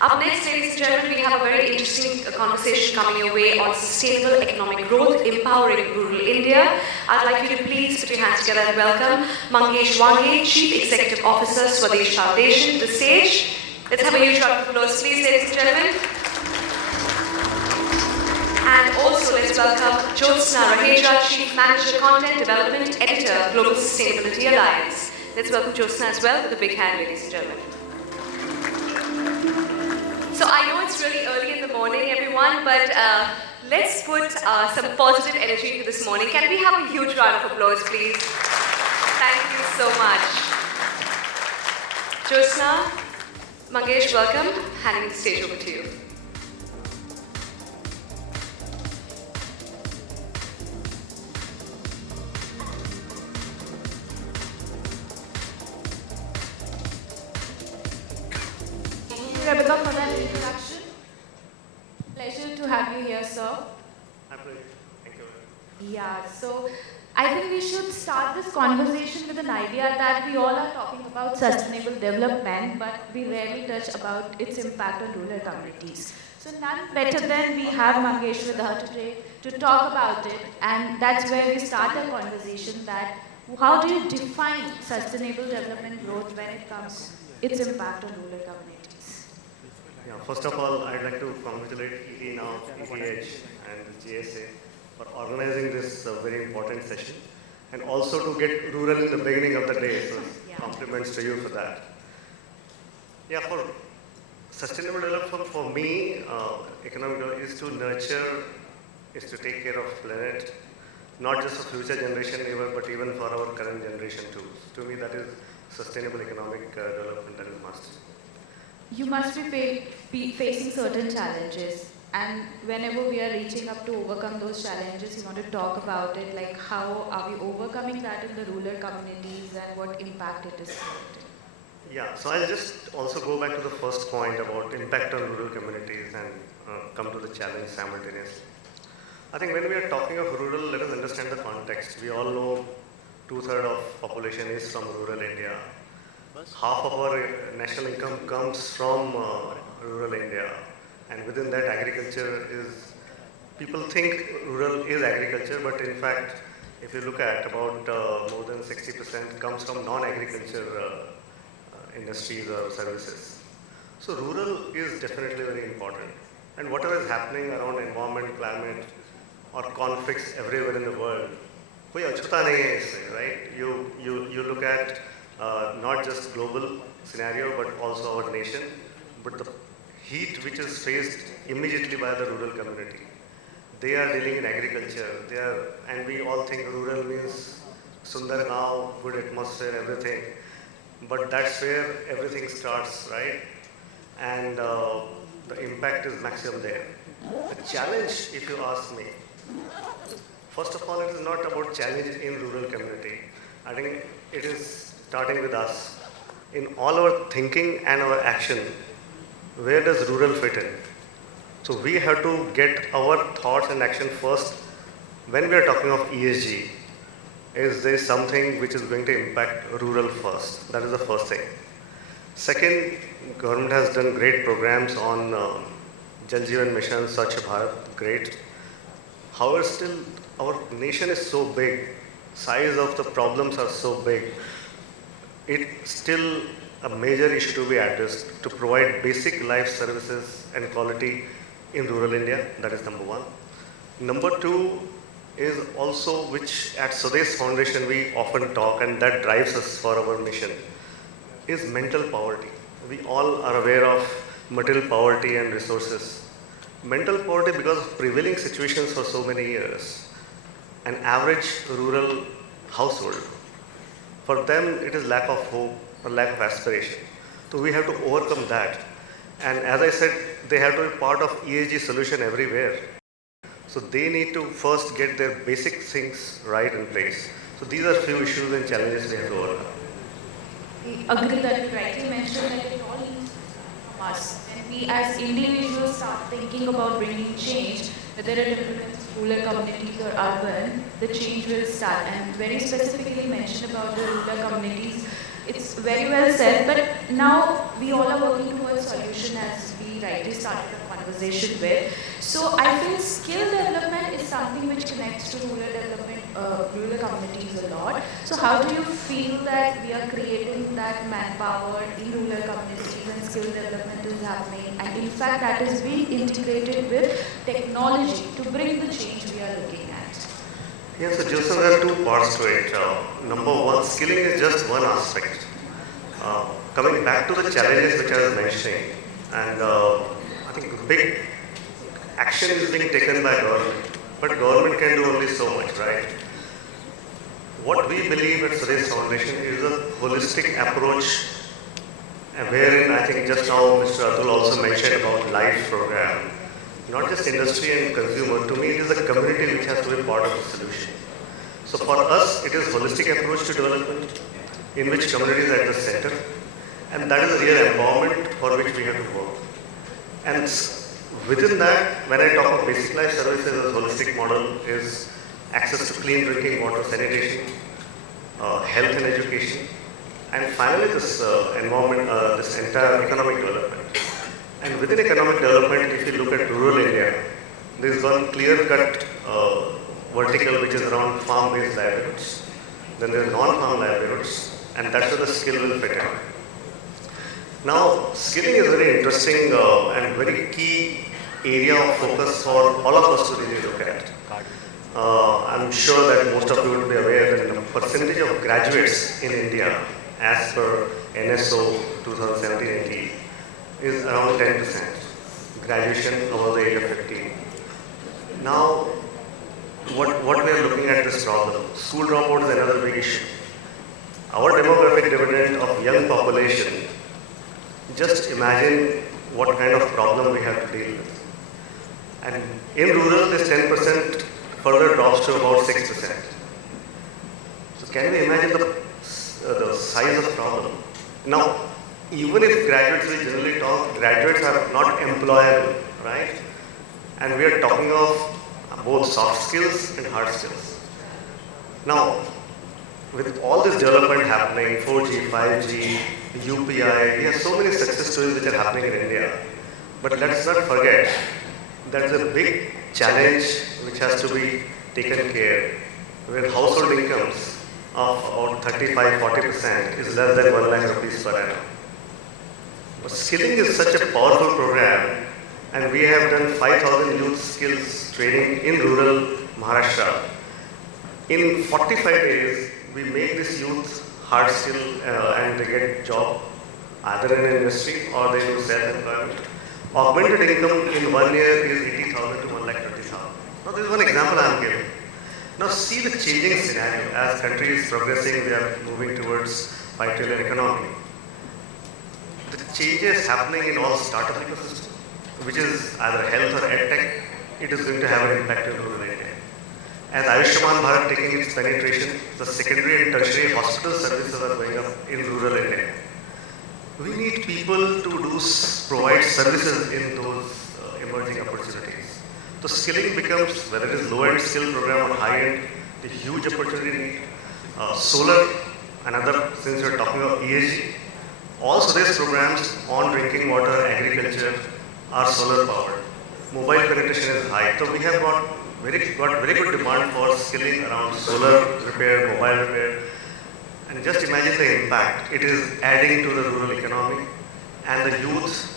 Up next, ladies and gentlemen, we have a very interesting conversation coming your way on sustainable economic growth, empowering rural India. I'd like you to please put your hands together and welcome Mangesh, Wange, Chief Executive Officer, Swades Foundation, to the stage. Let's have a huge round of applause, please, ladies and gentlemen. And also, let's welcome Jyotsna, Chief Manager, Content Development, Editor, Global Sustainability Alliance. Let's welcome Jyotsna as well with a big hand, ladies and gentlemen. So I know it's really early in the morning, everyone, but let's put some positive energy into this morning. Can we have a huge round of applause, please? Thank you so much. Jyotsna, Mangesh, welcome. Handing the stage over to you. Rebecca, for that introduction. Pleasure to have you here, sir. Happy. Thank you. Yeah, so I think we should start this conversation with an idea that we all are talking about sustainable development, but we rarely touch about its impact on rural communities. So none better than we have Mangesh with her today to talk about it, and that's where we start our conversation that how do you define sustainable development growth when it comes its impact on rural communities? Yeah, first of all, I'd like to congratulate ET now, ETH and GSA for organizing this very important session, and also to get rural in the beginning of the day, so compliments to you for that. Yeah, for sustainable development for me, economic development is to nurture, is to take care of planet, not just for future generation even, but even for our current generation too. To me, that is sustainable economic development, that is must. You must be facing certain challenges, and whenever we are reaching up to overcome those challenges, you want to talk about it, like how are we overcoming that in the rural communities and what impact it is creating. Yeah, so I'll just also go back to the first point about impact on rural communities and come to the challenge simultaneously. I think when we are talking of rural, let us understand the context. We all know 2/3 of population is from rural India. Half of our national income comes from rural India, and within that agriculture is, people think rural is agriculture, but in fact, if you look at about more than 60% comes from non-agriculture industries or services. So rural is definitely very important. And whatever is happening around environment, climate, or conflicts everywhere in the world, koi achhuta nahi hai isse, right? You look at not just global scenario, but also our nation, but the heat which is faced immediately by the rural community. They are dealing in agriculture, and we all think rural means Sundar Gaon, good atmosphere, everything. But that's where everything starts, right? And the impact is maximum there. The challenge, if you ask me, first of all, it is not about challenge in rural community. I think it is starting with us. In all our thinking and our action, where does rural fit in? So we have to get our thoughts and action first. When we are talking of ESG, is there something which is going to impact rural first? That is the first thing. Second, government has done great programs on Jal Jeevan Mission, Swachh Bharat, great. However, still our nation is so big, size of the problems are so big. It's still a major issue to be addressed to provide basic life services and quality in rural India. That is number one. Number two is also, which at Swades Foundation we often talk, and that drives us for our mission, is mental poverty. We all are aware of material poverty and resources. Mental poverty because of prevailing situations for so many years. An average rural household, for them it is lack of hope or lack of aspiration. So we have to overcome that. And as I said, they have to be part of ESG solution everywhere. So they need to first get their basic things right in place. So these are few issues and challenges we have to overcome. I agree that you rightly mentioned that it all needs from us. When we as individuals start thinking about bringing change, whether it implements rural communities or urban, the change will start. And very specifically mentioned about the rural communities, it's very well said, but now we all are working towards solution as we rightly started the conversation with. So I feel skill development is something which connects to rural development, rural communities a lot. So how do you feel that we are creating that manpower in rural communities and skill development is happening, and in fact that is being integrated with technology to bring the change we are looking at? Yeah, so Joseph, there are two parts to it. Number one, skilling is just one aspect. Coming back to the challenges which I was mentioning, and I think big action is being taken by government, but government can do only so much, right? What we believe at Swades Foundation is a holistic approach, wherein I think just now Mr. Atul also mentioned about LIFE program. Not just industry and consumer, to me it is a community which has to be part of the solution. So for us, it is holistic approach to development, in which community is at the center, and that is a real empowerment for which we have to work. And within that, when I talk of basic life services, a holistic model is access to clean drinking water, sanitation, health and education, and finally this environment, this entire economic development. And within economic development, if you look at rural India, there is one clear-cut vertical which is around farm-based livelihoods. Then there is non-farm livelihoods, and that's where the skill will fit in. Now, skilling is very interesting and very key area of focus for all of us to really look at. I'm sure that most of you would be aware that the percentage of graduates in India, as per NSO 2017-18, is around 10%. Graduation over the age of 15. Now, what we are looking at this problem, school dropout is another big issue. Our demographic dividend of young population, just imagine what kind of problem we have to deal with. And in rural, this 10% further drops to about 6%. So can we imagine the size of the problem? Now, even if graduates, we generally talk, graduates are not employable, right? And we are talking of both soft skills and hard skills. Now, with all this development happening, 4G, 5G, UPI, we have so many success stories which are happening in India. But let's not forget, there is a big challenge which has to be taken care, where household incomes of about 35-40% is less than 1 lakh rupees per annum. But skilling is such a powerful program, and we have done 5,000 youth skills training in rural Maharashtra. In 45 days, we make this youth hard skill and they get job either in an industry or they do self-employment. Augmented income in 1 year is 80,000 to 1,20,000. Now this is one example I am giving. Now see the changing scenario. As country is progressing, we are moving towards 5 trillion economy. The changes happening in all startup ecosystem, which is either health or edtech, it is going to have an impact on rural India. As Ayushman Bharat taking its penetration, the secondary and tertiary hospital services are going up in rural India. We need people to provide services in those emerging opportunities. So skilling becomes, whether it is low-end skill program or high-end, a huge opportunity. Solar, another, since we're talking of ESG, also these programs on drinking water, agriculture are solar powered. Mobile penetration is high. So we have got very good demand for skilling around solar repair, mobile repair. And just imagine the impact it is adding to the rural economy. And the youth,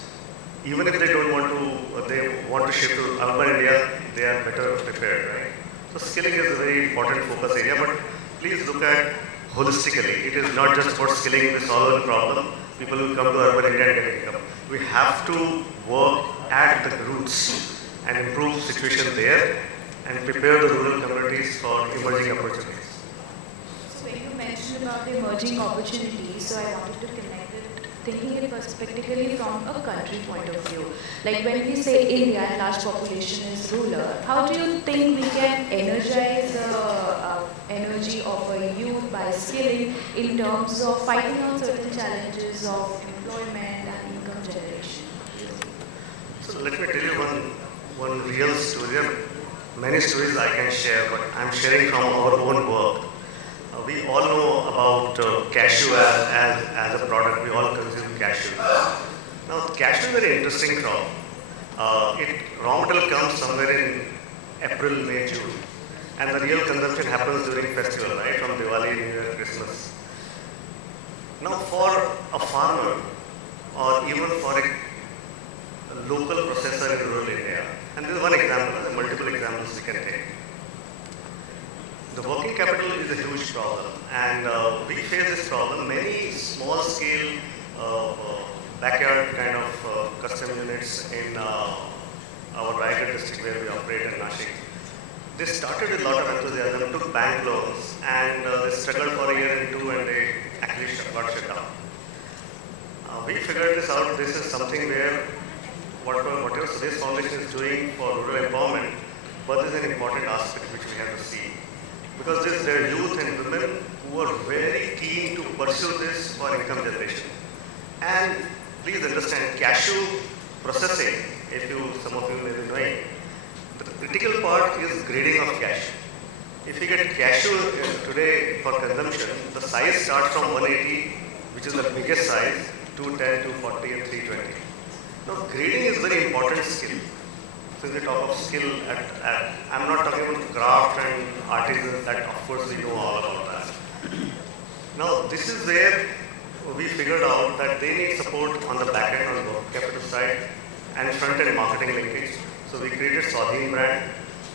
even if they don't want to, they want to shift to urban India, they are better prepared, right? So skilling is a very important focus area, but please look at holistically. It is not just about skilling to solve a problem. People will come to urban India and get income. We have to work at the roots and improve situation there and prepare the rural communities for emerging opportunities. So when you mentioned about the emerging opportunities, so I wanted to connect it, thinking it perspectively from a country point of view. Like when we say India and large population is rural, how do you think we can energize the energy of a youth by skilling in terms of fighting out certain challenges of employment and income generation? So let me tell you one real story. There are many stories I can share, but I'm sharing from our own work. We all know about cashew as a product. We all consume cashew. Now, cashew is a very interesting crop. Raw material comes somewhere in April, May, June, and the real consumption happens during festival, right, from Diwali, New Year, Christmas. Now, for a farmer, or even for a local processor in rural India, and this is one example, there are multiple examples we can take. The working capital is a huge problem, and we face this problem. Many small-scale backyard kind of custom units in our Raigad district where we operate in Nashik. They started with a lot of enthusiasm, took bank loans, and they struggled for a year and two, and they actually got shut down. We figured this out. This is something where whatever Swades Foundation is doing for rural empowerment, but this is an important aspect which we have to see. Because there are youth and women who are very keen to pursue this for income generation. And please understand, cashew processing, some of you may be knowing, the critical part is grading of cashew. If you get cashew today for consumption, the size starts from 180, which is the biggest size, 210, 240, and 320. Now, grading is very important skill. Since we talk of skill, I'm not talking about craft and artisans, that of course we know all about that. Now, this is where we figured out that they need support on the back end, on the working capital side, and front-end marketing linkage. So we created Swades brand,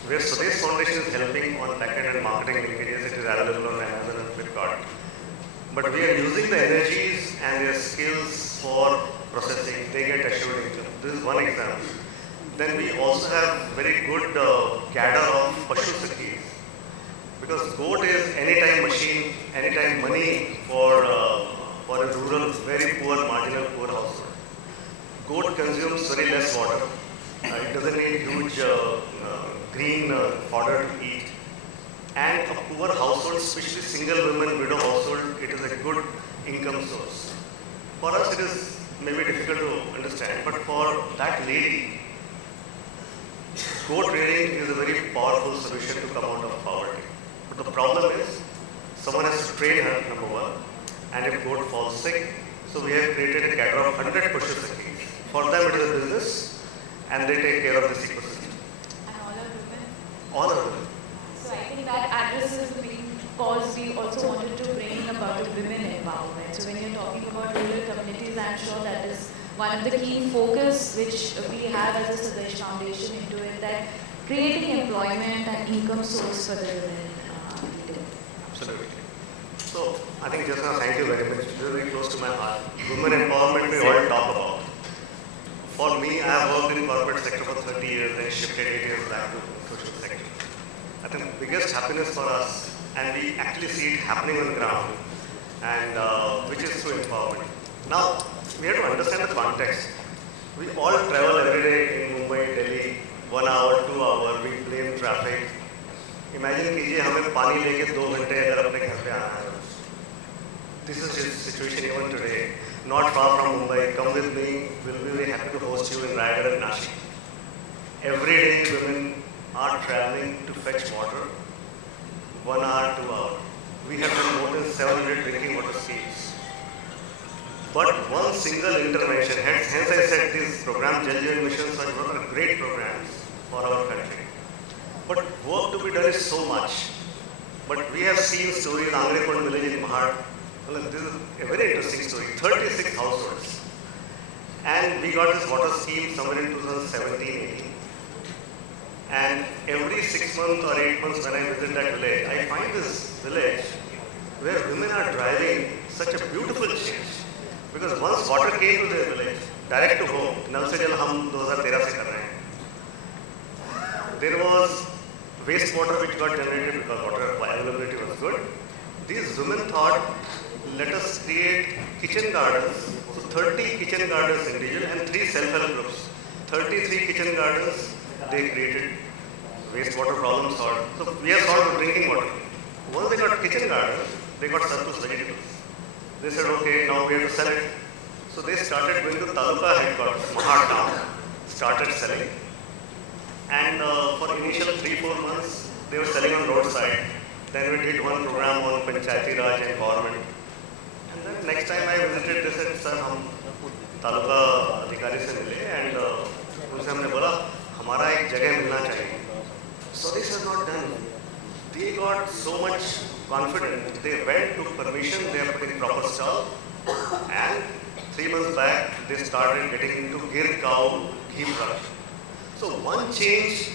where Swades Foundation is helping on back-end and marketing linkages. It is available on Amazon and Flipkart. But we are using the energies and their skills for processing. They get assured income. This is one example. Then we also have very good cadre of Pashu Sakhis. Because goat is anytime machine, anytime money for a rural, very poor, marginal poor household. Goat consumes very less water. It doesn't need huge green fodder to eat. And a poor household, especially single women, widow household, it is a good income source. For us, it is maybe difficult to understand, but for that lady, goat rearing is a very powerful solution to come out of poverty. But the problem is, someone has to train her, number one, and if goat falls sick, so we have created a cadre of 100 Pashu Sakhis. For them, it is a business, and they take care of this ecosystem. And all are women? All are women. So I think that addresses the main cause we also wanted to bring about the women empowerment. So when you're talking about rural communities, I'm sure that is one of the key focus which we have as a Swades Foundation into it, that creating employment and income source for the women. Absolutely. So I think Jasna, thank you very much. It's very close to my heart. Women empowerment we all talk about. For me, I have worked in corporate sector for 30 years and shifted 8 years back to social sector. I think the biggest happiness for us, and we actually see it happening on the ground, and which is through empowerment. Now, we have to understand the context. We all travel every day in Mumbai, Delhi, 1 hour, 2 hours, we blame traffic. Imagine कीजिए हमें पानी लेके 2 घंटे अगर अपने घर पे आना है. This is the situation even today. Not far from Mumbai, come with me, we'll be very happy to host you in Raigad and Nashik. Every day women are traveling to fetch water, 1 hour, 2 hours. We have done more than 700 drinking water schemes. But one single intervention, hence I said these programs, Jal Jeevan missions are great programs for our country. But work to be done is so much. But we have seen stories, Angrepond village in Mahad. This is a very interesting story. 36 households. And we got this water scheme somewhere in 2017-18. And every 6 months or 8 months when I visit that village, I find this village where women are driving such a beautiful change. Because once water came to their village, direct to home, Nal Se Jal hum 2013 se kar rahe hain. There was wastewater which got generated because water availability was good. These women thought, let us create kitchen gardens. So 30 kitchen gardens individual and 3 self-help groups. 33 kitchen gardens, they created wastewater problem solved. So we have solved drinking water. Once they got kitchen gardens, they got surplus vegetables. They said, okay, now we have to sell it. So they started going to Taluka headquarters, Mahad town, started selling. And for initial 3-4 months, they were selling on roadside. Then we did one program on Panchayati Raj and government. And then next time I visited, they said, sir, हम तालुका अधिकारी से मिले and उनसे हमने बोला हमारा एक जगह मिलना चाहिए. So this has not done. They got so much confident. They went to permission. They are putting proper stall, and 3 months back they started getting into gir cow ghee production. So one change.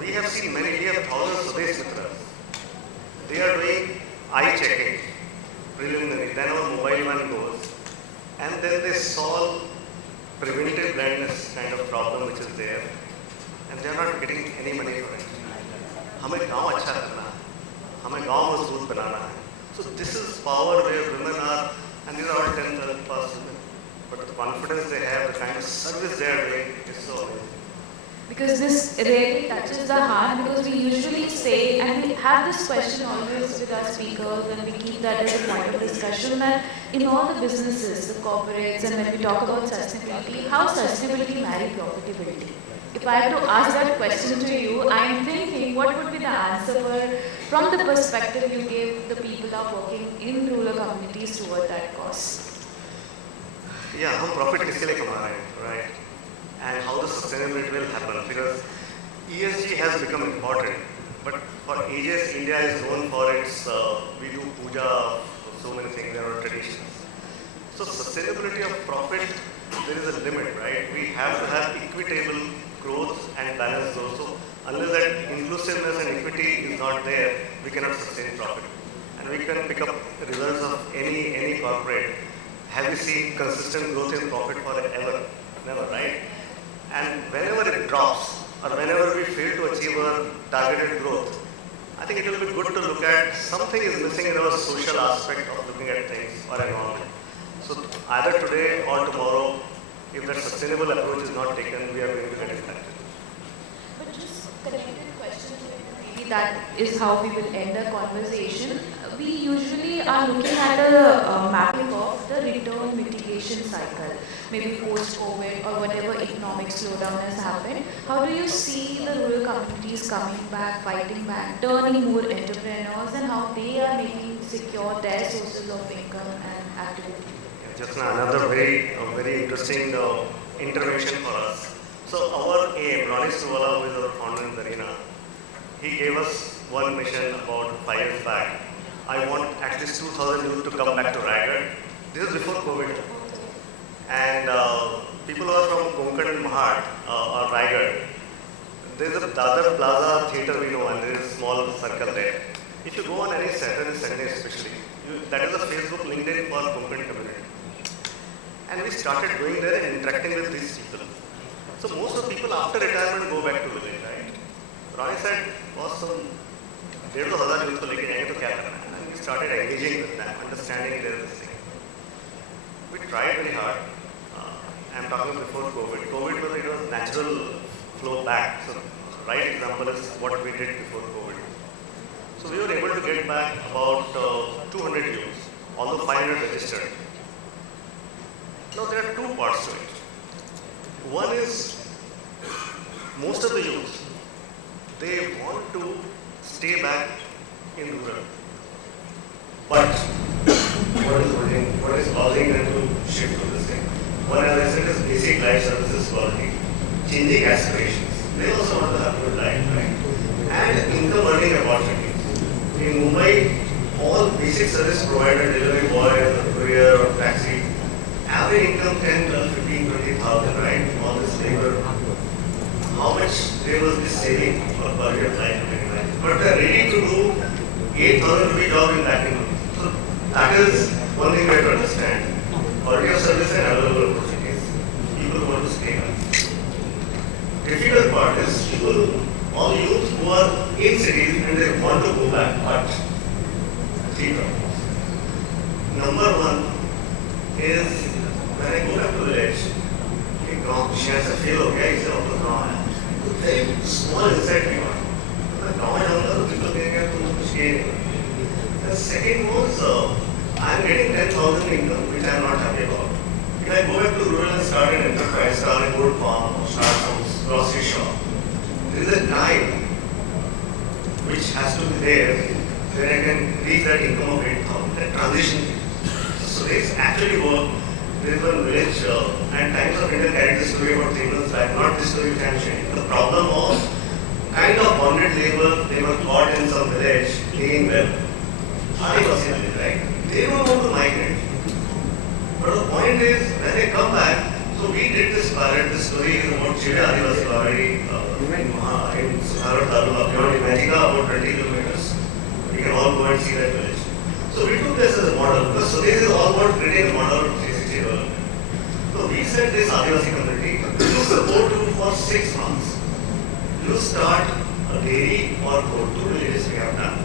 We have seen many. We have thousands of Swades Mitras. They are doing eye checking preliminary. Then our mobile one goes, and then they solve preventive blindness kind of problem which is there, and they are not getting any money for it. हमें गांव अच्छा करना है, हमें गांव मजबूत बनाना है. So this is power where women are, and these are all 10th class women, but the confidence they have, the kind of service they are doing is so amazing. Because this really touches the heart, because we usually say, and we have this question always with our speakers, and we keep that as a point of discussion, that in all the businesses, the corporates, and when we talk about sustainability, how sustainability marry profitability? If I have to ask that question to you, I am thinking what would be the answer from the perspective you gave the people who are working in rural communities toward that cause? Yeah, हम profit किसके लिए कमा रहे हैं, right? And how the sustainability will happen, because ESG has become important, but for ages India is known for its, we do puja, so many things, there are traditions. So sustainability of profit, there is a limit, right? We have to have equitable growth and balance growth. So unless that inclusiveness and equity is not there, we cannot sustain profit. And we can pick up results of any corporate. Have we seen consistent growth in profit forever? Never, right? And whenever it drops, or whenever we fail to achieve our targeted growth, I think it will be good to look at something is missing in our social aspect of looking at things or environment. So either today or tomorrow, if that sustainable approach is not taken, we are going to get impacted. But just connected question to it, maybe that is how we will end the conversation. We usually are looking at a mapping of the return mitigation cycle, maybe post-COVID or whatever economic slowdown has happened. How do you see the rural communities coming back, fighting back, turning more entrepreneurs, and how they are making secure their sources of income and activity? Just another very interesting intervention for us. So our aim, Ronnie Suvala, who is our founder in the arena, he gave us one mission about 5 years back. I want at least 2,000 youth to come back to Raigad. This is before COVID. And people who are from Konkan and Mahad or Raigad, there is a Dadar Plaza theatre we know, and there is a small circle there. If you go on any Saturday, Sunday especially, that is a Facebook LinkedIn for Konkan community. And we started going there and interacting with these people. So most of the people after retirement go back to village, right? Ronnie said, was some 1,500 youth ko leke jayenge to kya karna hai? And we started engaging with them, understanding their this thing. We tried very hard. I'm talking before COVID. COVID it was natural flow back. So right example is what we did before COVID. So we were able to get back about 200 youths, although 500 registered. Now there are two parts to it. One is most of the youth, they want to stay back in rural. But what is causing them to shift to this thing? One, as I said, is basic life services quality, changing aspirations. They also want to have good life, right? And income earning opportunities. In Mumbai, all basic service provider, delivery boy, courier or taxi, average income 10, 12, 15, 20,000, right? All this labor. How much they will be saving for quality of life? But they are ready to do 8,000 rupee job in that income. So that is one thing we have to understand. Quality of service and available opportunities. People want to stay back. Difficult part is people, all youth who are in cities and they want to go back, but three problems. Number one is when I go back to village, गाँव शहर से fail हो गया इससे वापस गाँव आया तो very small insight we got. मैं गाँव जाऊँगा तो people कहेंगे तुम कुछ किए नहीं. The second was I am getting 10,000 income which I am not happy about. If I go back to rural and start an enterprise, start a goat farm, or start some grocery shop, there is a time which has to be there where I can reach that income of 8,000. That transition. So it's actually work. There is one village and Times of India carried this story about 3 months back, not this story which I am sharing. The problem was kind of bonded labor, they were caught in some village, cleaning well. Adivasi village, right? They don't want to migrate. But the point is, when they come back, so we did this pilot, this story is about Chile Adivasi already in Suharat Taluk, beyond Imagika, about 20 kilometers. We can all go and see that village. So we took this as a model, because so this is all about creating a model of 360 development. So we said this Adivasi community, to support you for 6 months. You start a dairy or goat, 2 villages we have done.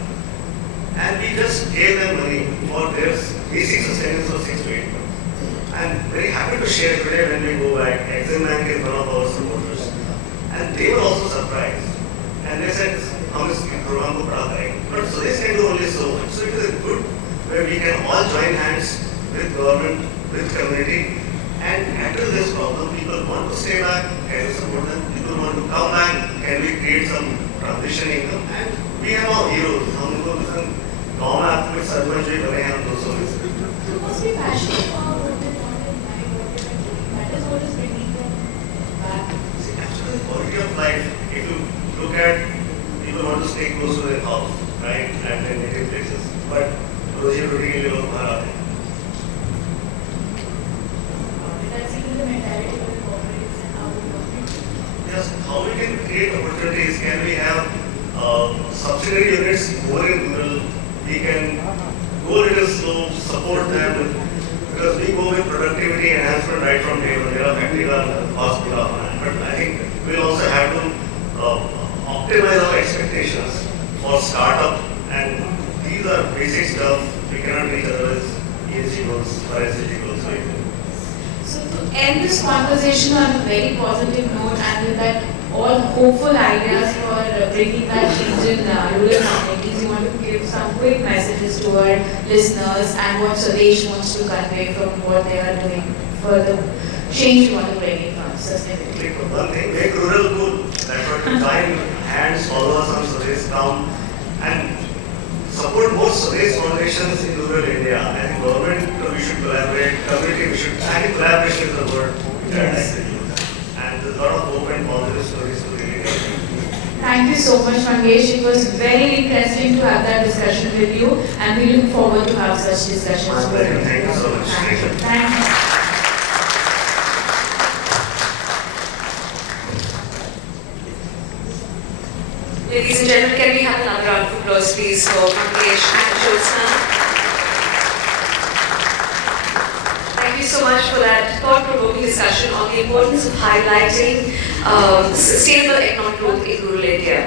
And we just gave them money for their basic sustenance of 6 to 8 months. I'm very happy to share today when we go back, Exim Bank is one of our supporters. And they were also surprised. And they said, how is the program ko padha karenge? But so this can do only so much. So it is a good where we can all join hands with government, with community, and handle this problem. People want to stay back, can we support them? People want to come back, can we create some transition income? And we have our heroes. हमको लसन गाँव में आपको कुछ सरपंच भी बने हैं हम 200 में से. You must be passionate about what they want in life, what they are doing. That is what is bringing them back. See, actually, quality of life. If you look at people want to stay close to their house, right, and their native places, but रोजी रोटी के लिए लोग बाहर आते हैं. That's even the mentality of the corporates and how we work. Yes, how we can create opportunities? Can we have subsidiary units more in rural? We can go a little slow, support them, because we go with productivity enhancement right from day one. There are factories fast, but I think we'll also have to optimize our expectations for startup, and these are basic stuff we cannot reach otherwise. ESG goals or SDG goals. Right? So to end this conversation on a very positive note and with that all hopeful ideas for bringing that change in rural communities, you want to give some quick messages to our listeners and what Swadesh wants to convey from what they are doing for the change you want to bring in from sustainability. One thing, make rural cool. That's what we join hands, follow us on Swades, come and support more Swades foundations in rural India. I think government, we should collaborate, community, we should, I think collaboration is the word which I like to use. And there's a lot of hope and positive stories to really get. Thank you so much, Mangesh. It was very interesting to have that discussion with you, and we look forward to have such discussions My with you. pleasure. Thank you so much. Thank you. Ladies and gentlemen, can we have another round of applause, please, for Mangesh and Jyotsna? Thank you so much for that thought-provoking discussion on the importance of highlighting sustainable economic growth in rural India.